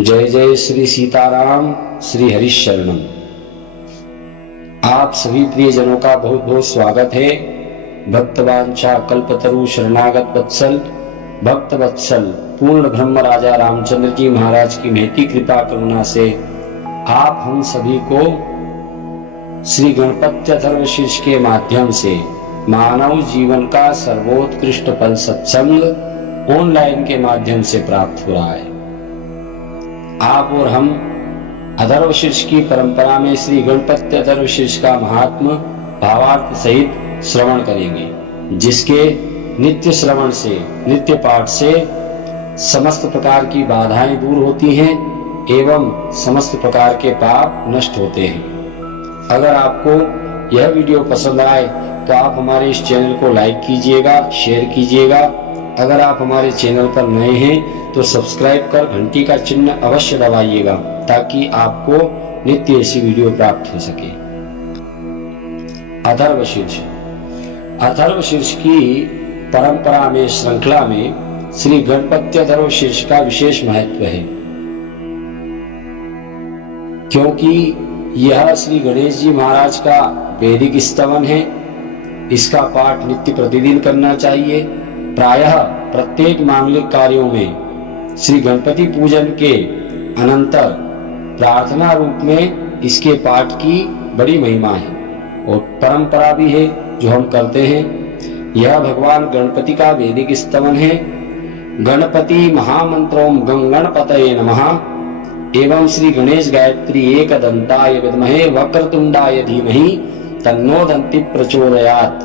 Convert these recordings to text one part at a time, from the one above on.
जय जय श्री सीताराम, श्री हरिशरणम। आप सभी प्रियजनों का बहुत बहुत स्वागत है। भक्तवांछा कल्पतरु शरणागत वत्सल भक्त वत्सल पूर्ण ब्रह्म राजा रामचंद्र जी महाराज की महती कृपा करुणा से आप हम सभी को श्री गणपति अथर्वशीर्ष के माध्यम से मानव जीवन का सर्वोत्कृष्ट फल सत्संग ऑनलाइन के माध्यम से प्राप्त हो रहा है। आप और हम अथर्वशीर्ष की परंपरा में श्री गणपति अथर्वशीर्ष का महात्म भावार्थ सहित श्रवण करेंगे, जिसके नित्य श्रवण से, नित्य पाठ से समस्त प्रकार की बाधाएं दूर होती हैं एवं समस्त प्रकार के पाप नष्ट होते हैं। अगर आपको यह वीडियो पसंद आए तो आप हमारे इस चैनल को लाइक कीजिएगा, शेयर कीजिएगा। अगर आप हमारे चैनल पर नए हैं तो सब्सक्राइब कर घंटी का चिन्ह अवश्य दबाइएगा, ताकि आपको नित्य ऐसी वीडियो प्राप्त हो सके। अथर्वशीर्ष, अथर्वशीर्ष की परंपरा में, श्रृंखला में श्री गणपति अथर्वशीर्ष का विशेष महत्व है, क्योंकि यह श्री गणेश जी महाराज का वैदिक स्तवन है। इसका पाठ नित्य प्रतिदिन करना चाहिए। प्रायः प्रत्येक मांगलिक कार्यों में श्री गणपति पूजन के अनंतर प्रार्थना रूप में इसके पाठ की बड़ी महिमा है और परंपरा भी है जो हम करते हैं। यह भगवान गणपति का वैदिक स्तवन है। गणपति महामंत्रों गणपतये नमः एवं श्री गणेश गायत्री एकदंताय विद्महे वक्रतुंडाय धीमहि तन्नो दन्ति प्रचोदयात्।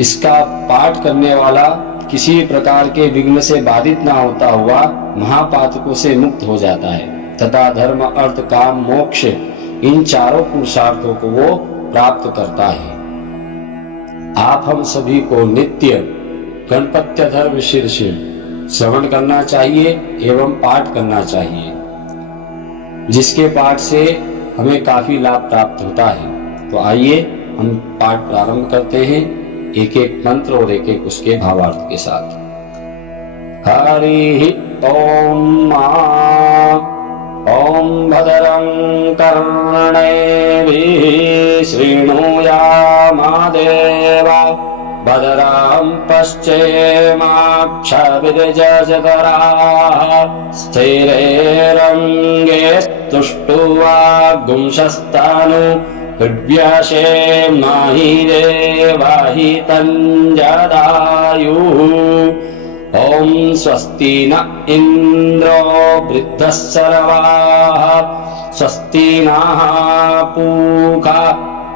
इसका पाठ करने वाला किसी प्रकार के विघ्न से बाधित ना होता हुआ महापातकों से मुक्त हो जाता है तथा धर्म, अर्थ, काम, मोक्ष इन चारों पुरुषार्थों को वो प्राप्त करता है। आप हम सभी को नित्य गणपति अथर्वशीर्ष श्रवण करना चाहिए एवं पाठ करना चाहिए, जिसके पाठ से हमें काफी लाभ प्राप्त होता है। तो आइए हम पाठ प्रारंभ करते हैं, एक एक मंत्र और एक एक उसके भावार्थ के साथ। हरि ओम ओम भद्रं कर्णेभिः शृणुयामदेवा भद्रं पश्येमाक्षभिर्यजत्राः स्थिरैरङ्गैस्तुष्टुवागुंशस्तानु हृद्यशेम्नाहि देवाहि तञ्जदायुः। ॐ स्वस्ति न इन्द्रो वृद्धस्सर्वाः स्वस्ति नः पूषा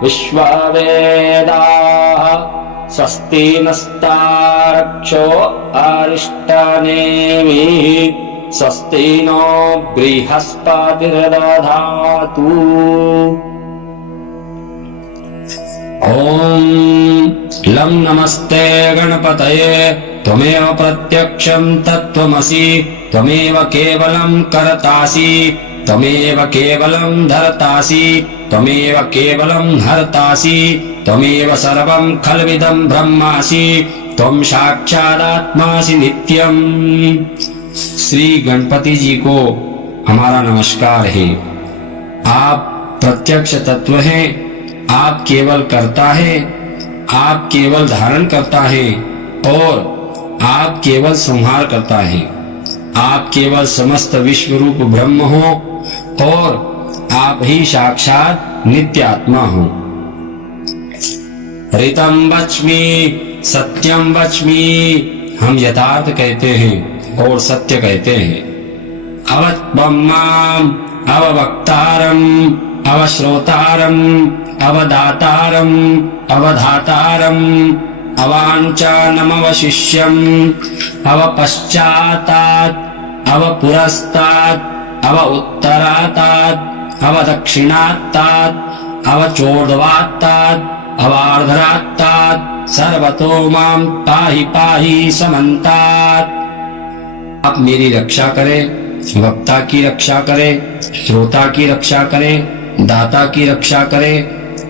विश्ववेदाः स्वस्ति नस्तार्क्ष्यो अरिष्टनेमिः स्वस्ति नो बृहस्पतिर्दधातु। ओम लं नमस्ते गणपतये त्वमेव प्रत्यक्षं तत्त्वमसि त्वमेव केवलं कर्तासि त्वमेव केवलं धर्तासि त्वमेव केवलं हर्तासि त्वमेव सर्वं खल्विदं ब्रह्मासि त्वं साक्षादात्मासि नित्यम्। श्री गणपति जी को हमारा नमस्कार है। आप प्रत्यक्ष तत्व हैं, आप केवल करता है, आप केवल धारण करता है और आप केवल संहार करता है। आप केवल समस्त विश्व रूप ब्रह्म हो और आप ही साक्षात नित्य आत्मा हो। ऋतं वच्मि सत्यं वच्मि, हम यथार्थ कहते हैं और सत्य कहते हैं। अवत्वमाम अववक्तारम अवश्रोतारम अवदातारम अवधातारम अवानुचानमवशिष्यम् अवपश्चातात् अवपुरस्तात् अवउत्तरातात् अवदक्षिणात्तात् अवचोर्ध्वात्तात् अवार्धरात्तात् सर्वतो मां पाहि पाहि समन्तात्। आप मेरी रक्षा करें, वक्ता की रक्षा करें, श्रोता की रक्षा करें, दाता की रक्षा करें,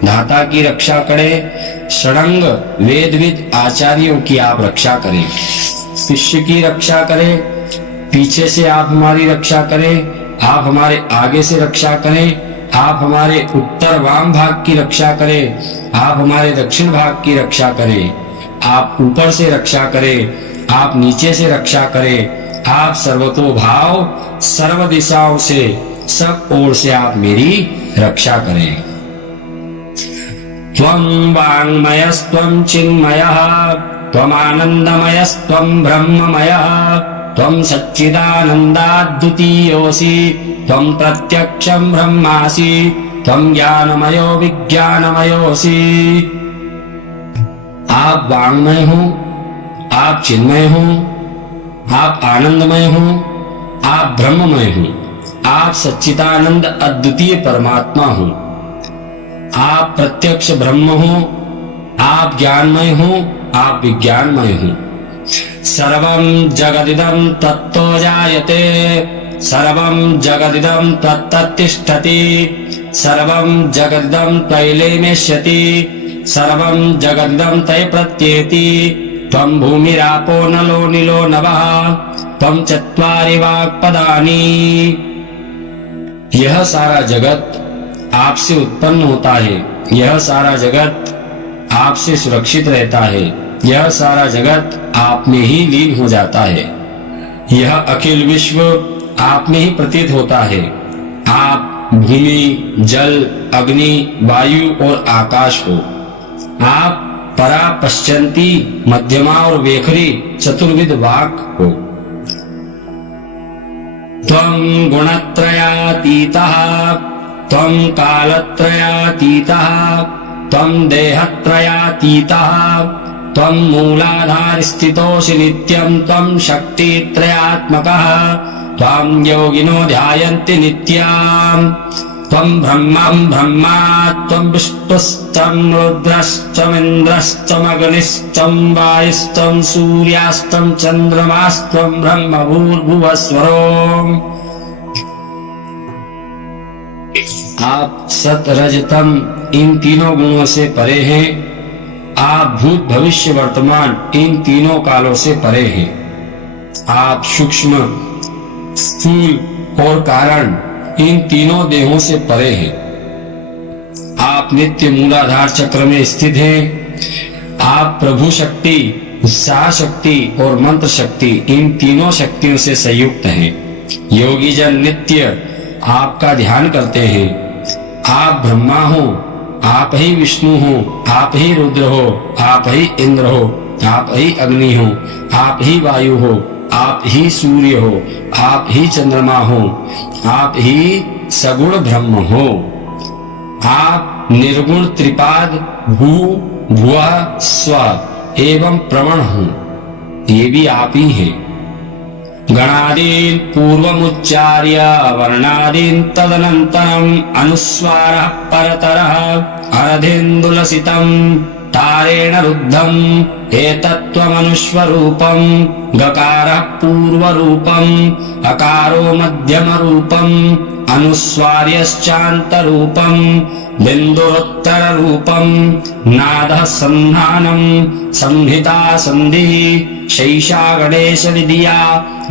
धाता की रक्षा करें, षडंग वेदविद आचार्यों की आप रक्षा करें, शिष्य की रक्षा करें, पीछे से आप हमारी रक्षा करें, आप हमारे आगे से रक्षा करें, आप हमारे उत्तर वाम भाग की रक्षा करें, आप हमारे दक्षिण भाग की रक्षा करें, आप ऊपर से रक्षा करें, आप नीचे से रक्षा करें, आप सर्वतोभाव सर्व दिशाओं से सब ओर से आप मेरी रक्षा करें। त्वं वाङ्मयस्त्वं चिन्मयः त्वमानन्दमयस्त्वं ब्रह्ममयः त्वं सच्चिदानन्दाद्वितीयोऽसि त्वं प्रत्यक्षं ब्रह्मासि त्वं ज्ञानमयो विज्ञानमयोऽसि। आप वाङ्मय हो, आप चिन्मय हो, आप आनंदमय हो, आप ब्रह्ममय हो, आप सच्चिदानंद अद्वितीय परमात्मा हो, आप प्रत्यक्ष ब्रह्म हो, आप ज्ञानमय हो, आप विज्ञानमय हो। सर्वं जगदिदं तत्तो जायते सर्वं जगदिदं तत्तिष्ठति सर्वं जगदिदं तैलेमेष्यति सर्वं जगदिदं तै प्रत्येति त्वं भूमिरापो नलो नीलो नभः त्वं चत्वारि वाक्पदानि। यह सारा जगत आपसे उत्पन्न होता है, यह सारा जगत आपसे सुरक्षित रहता है, यह सारा जगत आप में ही लीन हो जाता है, यह अखिल विश्व आप में ही प्रतीत होता है। आप भूमि, जल, अग्नि, वायु और आकाश हो। आप परा, पश्चंती, मध्यमा और वेखरी चतुर्विध वाक् हो। त्वं गुणत्रयातीतः त्वं कालत्रयातीतः त्वं देहत्रयातीतः त्वं मूलाधारस्थितोऽसि नित्यं त्वं शक्तित्रयात्मकः त्वं योगिनो ध्यायन्ति नित्यम् त्वं ब्रह्मं ब्रह्मा त्वं विष्णुस्त्वं रुद्रस्त्वमिन्द्रस्त्वम् अग्निस्त्वं वायुस्त्वं सूर्यास्त्वं चन्द्रमास्त्वं ब्रह्म भूर्भुवस्वरोम्। आप सत रज तम इन तीनों गुणों से परे हैं। आप भूत भविष्य वर्तमान इन तीनों कालों से परे हैं। आप सूक्ष्म, स्थूल और कारण इन तीनों देहों से परे हैं। आप नित्य मूलाधार चक्र में स्थित हैं। आप प्रभु शक्ति, उत्साह शक्ति और मंत्र शक्ति इन तीनों शक्तियों से संयुक्त हैं। योगी जन नित्य आपका ध्यान करते हैं। आप ब्रह्मा हो, आप ही विष्णु हो, आप ही रुद्र हो, आप ही इंद्र हो, आप ही अग्नि हो, आप ही वायु हो, आप ही सूर्य हो, आप ही चंद्रमा हो, आप ही सगुण ब्रह्म हो। आप निर्गुण त्रिपाद भू भुवः स्व एवं प्रवण हो, ये भी आप ही हैं। गणादीन पूर्वमुच्चार्य वर्णादीन तदनन्तरम् अनुस्वारः परतरः अर्धेन्दुलसितं तारेण रुद्धम् एतत्त्वमनुस्वरूपम् गकारः पूर्वरूपम् अकारो मध्यमरूपम् अनुस्वार्यश्चान्तरूपम् बिन्दुरुत्तररूपम् नादः सन्धानम् संहिता सन्धिः शैषा गणेश विधिया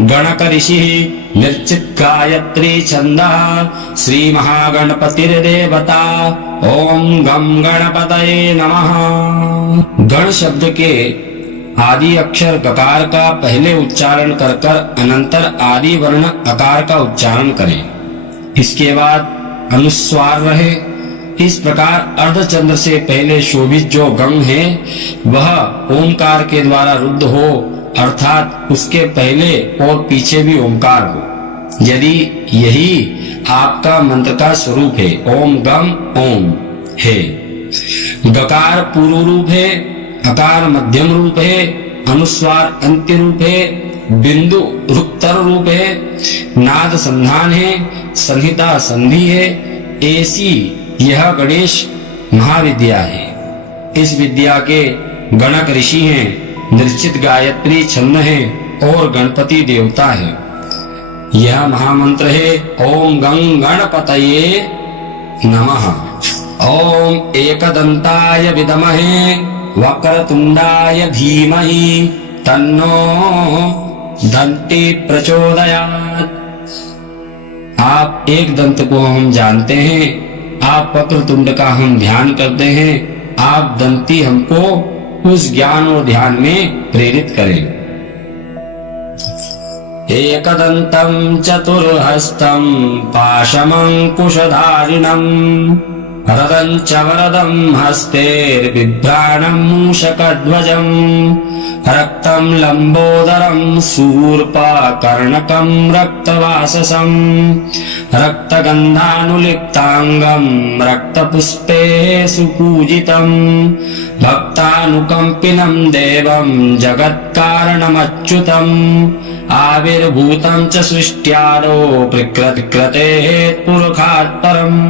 गणक ऋषिः निर्चित गायत्री छन्दः श्री महागणपतिर्देवता। ओम गम गणपतये नमः। गण शब्द के आदि अक्षर गकार का पहले उच्चारण कर अनंतर आदि वर्ण अकार का उच्चारण करें। इसके बाद अनुस्वार रहे। इस प्रकार अर्धचंद्र से पहले शोभित जो गंग है वह ओंकार के द्वारा रुद्ध हो, अर्थात उसके पहले और पीछे भी ओंकार हो। यदि यही आपका मंत्र का स्वरूप है, ओम गम ओम है। गकार पूर्व रूप है, अकार मध्यम रूप है, अनुस्वार अंत्य रूप है, बिंदु रुत्तर रूप है, नाद संधान है, संहिता संधि है। ऐसी यह गणेश महाविद्या है। इस विद्या के गणक ऋषि हैं, निर्चित गायत्री छंद है और गणपति देवता है। यह महामंत्र है ओम गं गणपतये नमः। ओम एकदंताय विद्महे वक्रतुंडाय धीमहि तन्नो दंते प्रचोदयात्। आप एक दंत को हम जानते हैं, आप वक्रतुंड का हम ध्यान करते हैं, आप दंती हमको उस ज्ञान और ध्यान में प्रेरित करें। एकदन्तं चतुर्हस्तं पाशमंकुशधारिणं रदं च वरदं हस्तेर्बिभ्राणं मूषकध्वजं रक्तं लंबोदरं शूर्पकर्णकं रक्तवाससं रक्तगन्धानुलिप्तांगं रक्तपुष्पे सुपूजितं भक्तानुकंपिनं देवं जगत्कारणमच्युतम् आविर्भूतं च सृष्ट्यादौ प्रकृतेः पुरुषात् परम्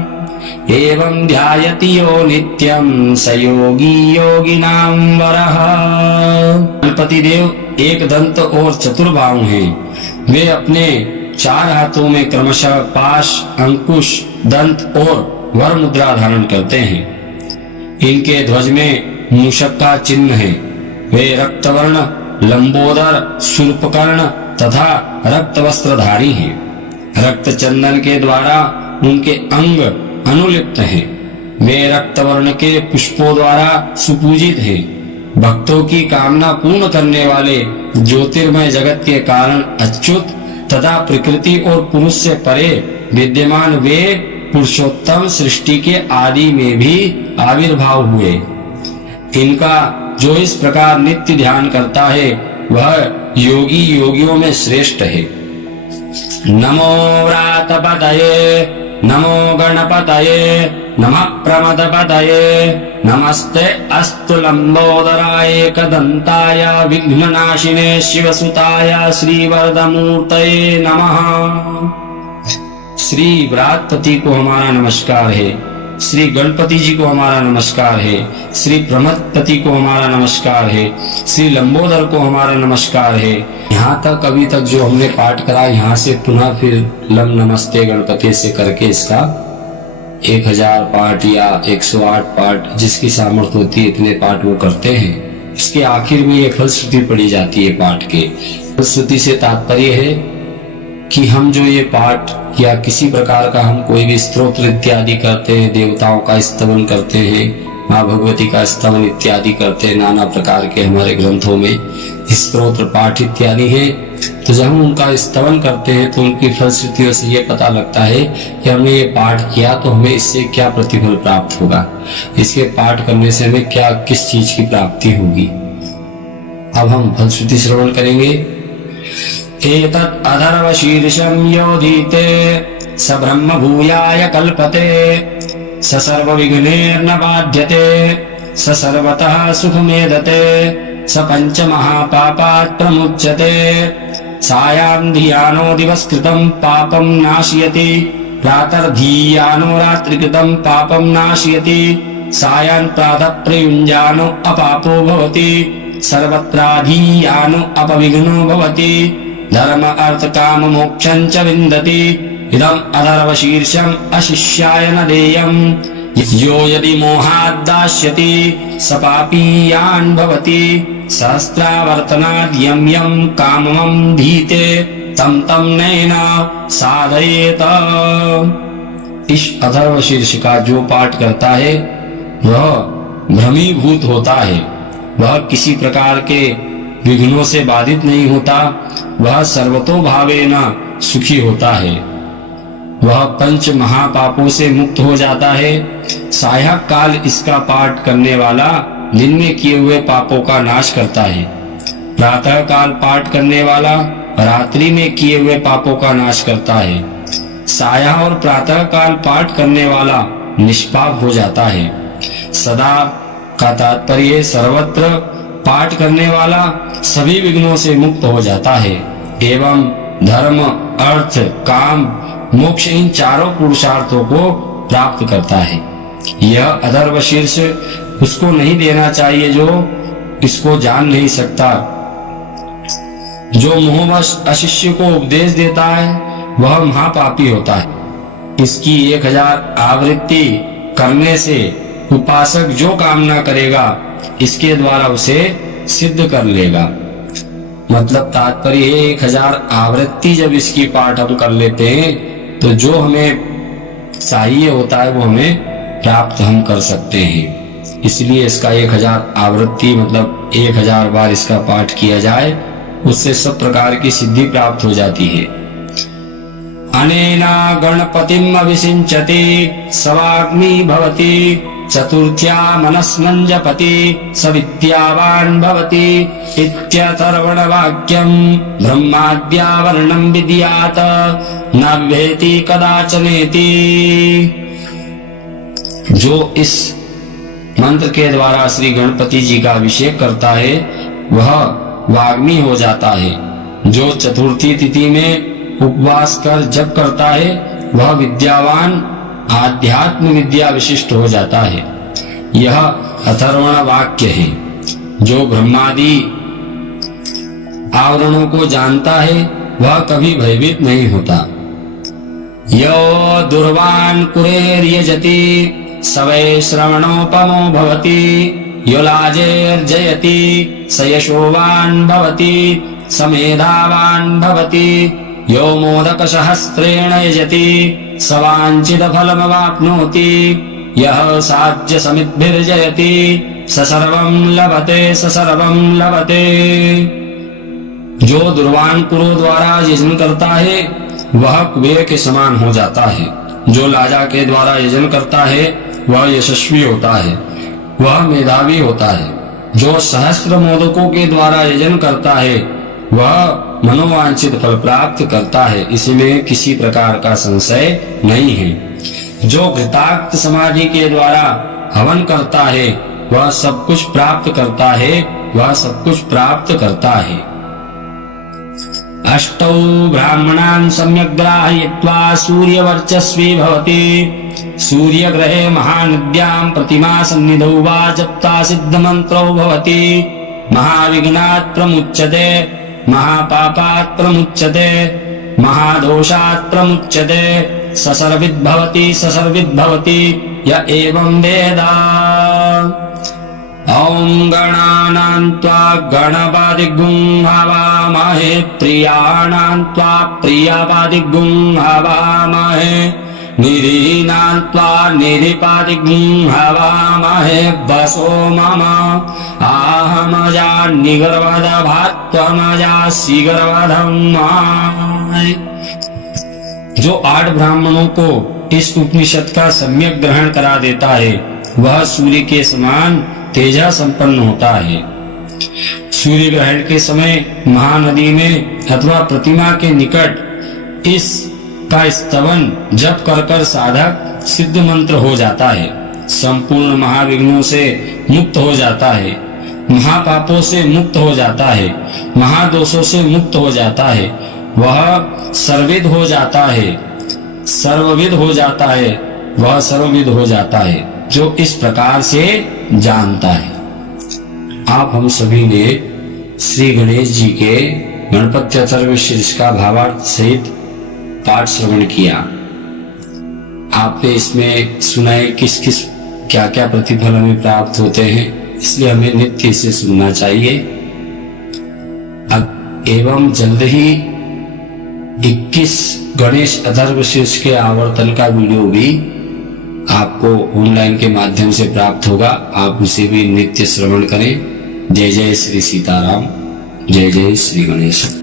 एवं ध्यायति यो नित्यं स योगी योगिनां वरः। गणपति देव एक दंत और चतुर्बाहु हैं। वे अपने चार हाथों में क्रमशः पाश, अंकुश, दंत और वर मुद्रा धारण करते हैं। इनके ध्वज में मूषक का चिन्ह है। वे रक्तवर्ण, लंबोदर, शूर्पकर्ण तथा रक्त वस्त्रधारी हैं। रक्त चंदन के द्वारा उनके अंग अनुलिप्त हैं। वे रक्तवर्ण के पुष्पों द्वारा सुपूजित हैं। भक्तों की कामना पूर्ण करने वाले ज्योतिर्मय जगत के कारण अच्युत तथा प्रकृति और पुरुष से परे विद्यमान वे पुरुषोत्तम सृष्टि के आदि में भी आविर्भाव हुए। इनका जो इस प्रकार नित्य ध्यान करता है वह योगी योगियों में श्रेष्ठ है। नमो व्रातपतये नमो गणपतये नमः प्रमदपतये नमस्ते अस्तु लंबोदराय एकदंताय विघ्ननाशिने शिवसुताय श्रीवरदमूर्तये नमः। श्री व्रातपति को हमारा नमस्कार है, श्री गणपति जी को हमारा नमस्कार है, श्री प्रमदपति को हमारा नमस्कार है, श्री लंबोदर को हमारा नमस्कार है। यहाँ तक अभी तक जो हमने पाठ करा, यहाँ से पुनः फिर लम नमस्ते गणपति से करके इसका 1000 पाठ या 108 पाठ जिसकी सामर्थ्य होती है इतने पाठ वो करते हैं। इसके आखिर में ये फलश्रुति पढ़ी जाती है पाठ के। फलश्रुति से तात्पर्य है कि हम जो ये पाठ या किसी प्रकार का हम कोई भी स्तोत्र इत्यादि करते हैं, देवताओं का स्तवन करते हैं, माँ भगवती का स्तवन इत्यादि करते हैं, नाना प्रकार के हमारे ग्रंथों में स्तोत्र पाठ इत्यादि है। तो जब हम उनका स्तवन करते हैं तो उनकी फलश्रुतियों से ये पता लगता है कि हमने ये पाठ किया तो हमें इससे क्या प्रतिफल प्राप्त होगा, इसके पाठ करने से हमें क्या किस चीज की प्राप्ति होगी। अब हम फलश्रुति श्रवण करेंगे। एतत् अधर्वशीर्षं योधीते स ब्रह्म भूयाय कल्पते स सर्वविघ्नैर्न बाध्यते स सर्वतः सुखमेधते स पंचमहापापात् प्रमुच्यते सायां धियानो दिवसकृतं पापं नाशयति प्रातर्धीयानो रात्रिकृतं पापं नाशयति सायान् प्रातः प्रयुञ्जानो अपापो भवति सर्वत्राधीयानो अपविघ्नो भवति धर्म अर्थ काम मोक्षं च विन्दति इदम् अथर्वशीर्षम् अशिष्याय न देयम् यो यदि मोहात् दास्यति स पापीयान् भवति सहस्रावर्तनाद् यं यं कामं धीते तं तं नैन साधयेत। इस अथर्वशीर्ष का जो पाठ करता है वह भ्रमीभूत होता है, वह किसी प्रकार के विघ्नों से बाधित नहीं होता, वह सर्वतोभावेन सुखी होता है, वह पंच महापापों से मुक्त हो जाता है। सायं काल इसका पाठ करने वाला दिन में किए हुए पापों का नाश करता है, प्रातः काल पाठ करने वाला रात्रि में किए हुए पापों का नाश करता है। साया और प्रातः काल पाठ करने वाला निष्पाप हो जाता है। सदा का तात्पर्य सर्वत्र पाठ करने वाला सभी विघ्नों से मुक्त हो जाता है एवं धर्म अर्थ काम मोक्ष इन चारों पुरुषार्थों को प्राप्त करता है। यह अथर्वशीर्ष उसको नहीं देना चाहिए जो इसको जान नहीं सकता। जो मोहवश अशिष्य को उपदेश देता है वह महापापी होता है। इसकी 1000 आवृत्ति करने से उपासक जो कामना करेगा इसके द्वारा उसे सिद्ध कर लेगा। मतलब तात्पर्य है 1000 आवृत्ति जब इसकी पाठ हम कर लेते हैं तो जो हमें चाहिए होता है वो हमें प्राप्त हम कर सकते हैं। इसलिए इसका 1000 आवृत्ति मतलब 1000 बार इसका पाठ किया जाए, उससे सब प्रकार की सिद्धि प्राप्त हो जाती है। अनेना गणपतिम अभिषिञ्चति सवाग्मी भवति चतुर्थ्या मनस्मन् जपति स विद्यावान् भवति इत्यथर्वणवाक्यम् ब्रह्माद्यावर्णम् विद्यात् न विभेति कदाचनेति। जो इस मंत्र के द्वारा श्री गणपति जी का अभिषेक करता है वह वाग्मी हो जाता है। जो चतुर्थी तिथि में उपवास कर जप करता है वह विद्यावान आध्यात्म विद्या विशिष्ट हो जाता है। यह अथर्वण वाक्य है। जो ब्रह्मादि आवरणों को जानता है वह कभी भयभीत नहीं होता। यो दुर्वान् कुरेर्यजति स वै श्रवणोपमो भवति यो लाजेर्जयति स यशोवान् भवति स मेधावान् भवति यो मोदक सहस्रेण यजति स वाञ्छित फलमवाप्नोति यः साध्य समिद्भिर्जयति स सर्वं लभते। जो दुर्वान कुरों द्वारा यजन करता है वह कुबेर के समान हो जाता है। जो लाजा के द्वारा यजन करता है वह यशस्वी होता है, वह मेधावी होता है। जो सहस्त्र मोदकों के द्वारा यजन करता है वह मनोवांछित फल प्राप्त करता है, इसमें किसी प्रकार का संशय नहीं है। जो घृताक्त समाधि के द्वारा हवन करता है वह सब कुछ प्राप्त करता है, वह सब कुछ प्राप्त करता है। अष्टौ ब्राह्मणान् सम्यक् ग्राहयित्वा सूर्यवर्चस्वी भवति सूर्यग्रहे महानद्यां प्रतिमा सन्निधौ वा जप्ता सिद्धमन्त्रो भवति महाविघ्नात् प्रमुच्यते महापापात् प्रमुच्यते महादोषात् प्रमुच्यते ससर्विद् भवति य एवं वेद। ॐ गणानां त्वा गणपतिगुं हवामहे प्रियाणां त्वा प्रियपतिगुं हवामहे निरीनां त्वा निरीपतिगुं हवामहे वसो मम आहमजान्निगर्वदभात्वमजासि गर्वधम्। जो 8 ब्राह्मणों को इस उपनिषद का सम्यक ग्रहण करा देता है वह सूर्य के समान तेजा संपन्न होता है। सूर्य ग्रहण के समय महानदी में अथवा प्रतिमा के निकट इस का स्तवन जप कर कर साधक सिद्ध मंत्र हो जाता है, संपूर्ण महाविघ्नों से मुक्त हो जाता है, महापापों से मुक्त हो जाता है, महादोषों से मुक्त हो जाता है, वह सर्वविद हो जाता है, सर्वविद हो जाता है, वह सर्वविद हो जाता है जो इस प्रकार से जानता है। आप हम सभी ने श्री गणेश जी के गणपति अथर्वशीर्ष का भावार्थ सहित पाठ श्रवण किया। आपने इसमें सुना है किस किस क्या क्या प्रतिफल हमें प्राप्त होते हैं, इसलिए हमें नित्य इसे सुनना चाहिए। एवं जल्द ही 21 गणेश अथर्वशीर्ष के आवर्तन का वीडियो भी आपको ऑनलाइन के माध्यम से प्राप्त होगा। आप उसे भी नित्य श्रवण करें। जय जय श्री सीताराम, जय जय श्री गणेश।